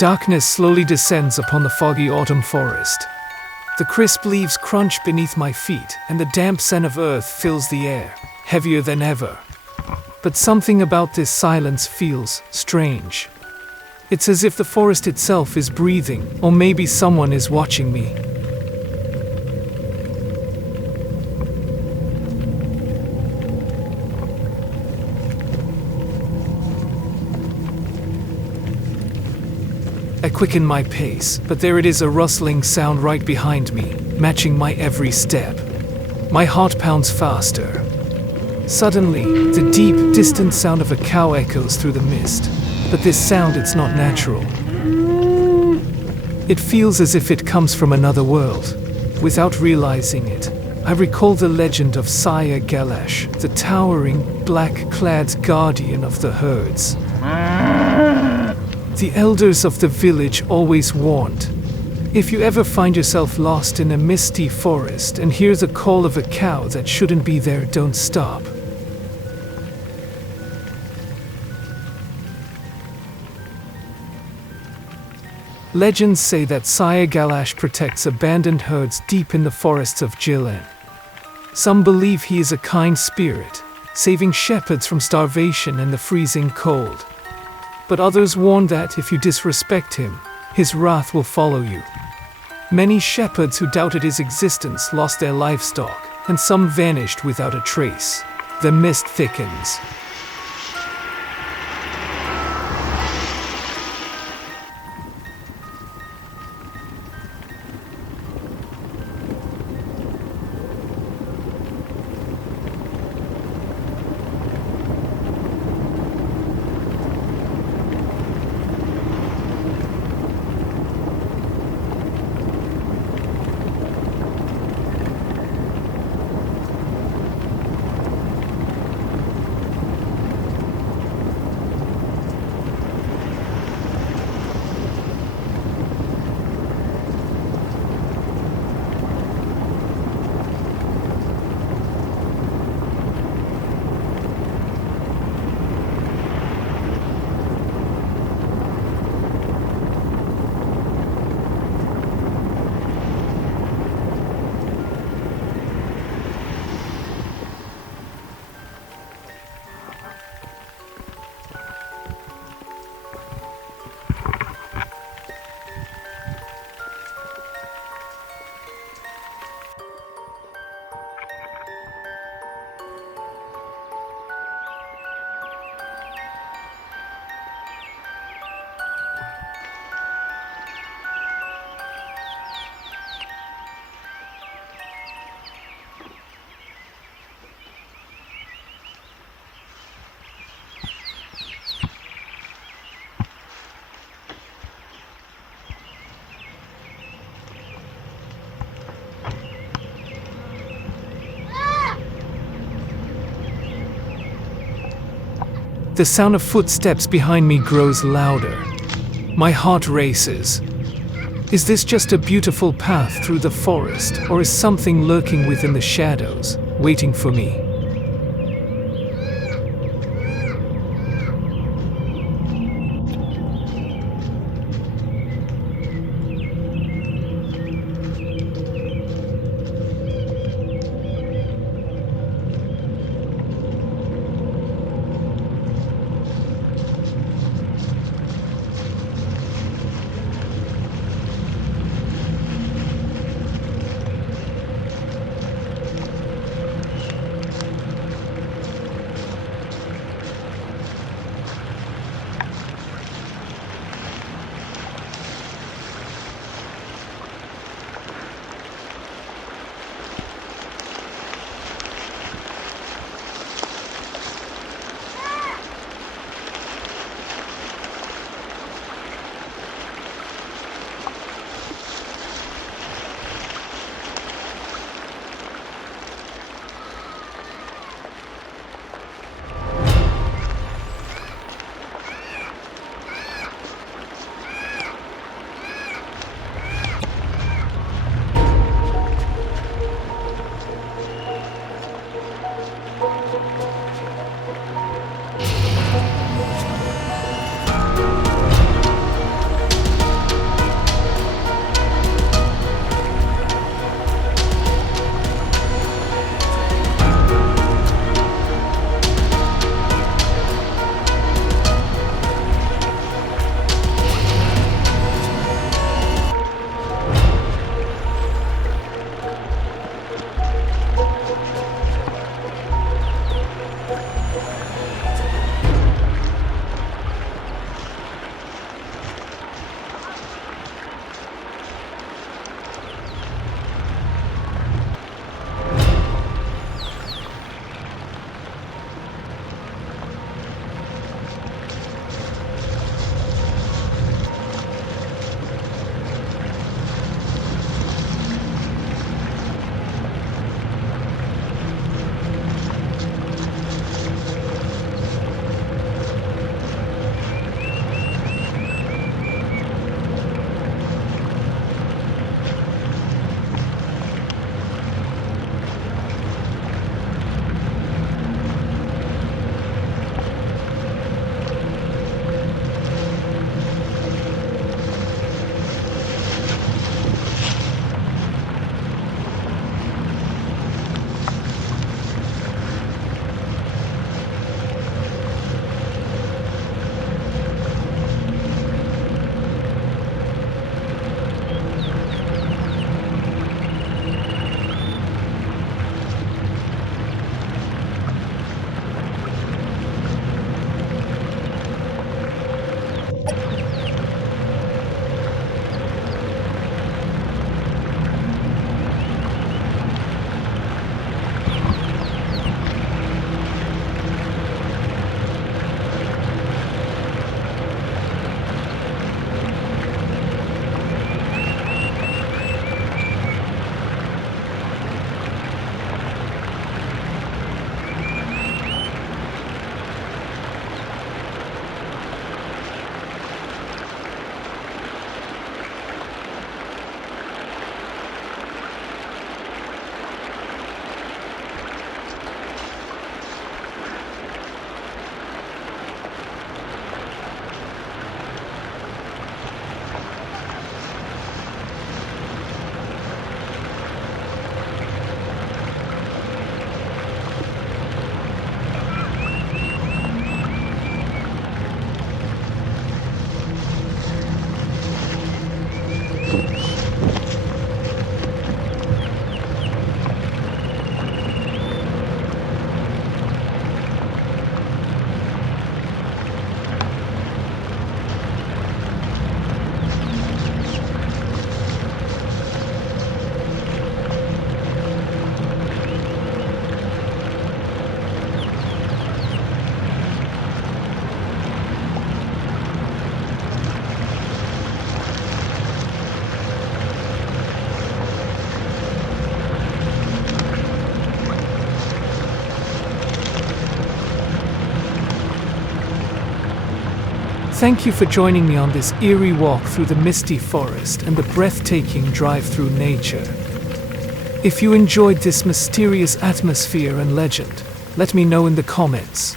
Darkness slowly descends upon the foggy autumn forest. The crisp leaves crunch beneath my feet, and the damp scent of earth fills the air, heavier than ever. But something about this silence feels strange. It's as if the forest itself is breathing, or maybe someone is watching me. I quicken my pace, but there it is, a rustling sound right behind me, matching my every step. My heart pounds faster. Suddenly, the deep, distant sound of a cow echoes through the mist. But this sound, it's not natural. It feels as if it comes from another world. Without realizing it, I recall the legend of Siahkal, the towering, black-clad guardian of the herds. The elders of the village always warned, if you ever find yourself lost in a misty forest and hear the call of a cow that shouldn't be there, don't stop. Legends say that Siahkal protects abandoned herds deep in the forests of Jilan. Some believe he is a kind spirit, saving shepherds from starvation and the freezing cold. But others warn that if you disrespect him, his wrath will follow you. Many shepherds who doubted his existence lost their livestock, and some vanished without a trace. The mist thickens. The sound of footsteps behind me grows louder. My heart races. Is this just a beautiful path through the forest, or is something lurking within the shadows, waiting for me? Thank you for joining me on this eerie walk through the misty forest and the breathtaking drive through nature. If you enjoyed this mysterious atmosphere and legend, let me know in the comments.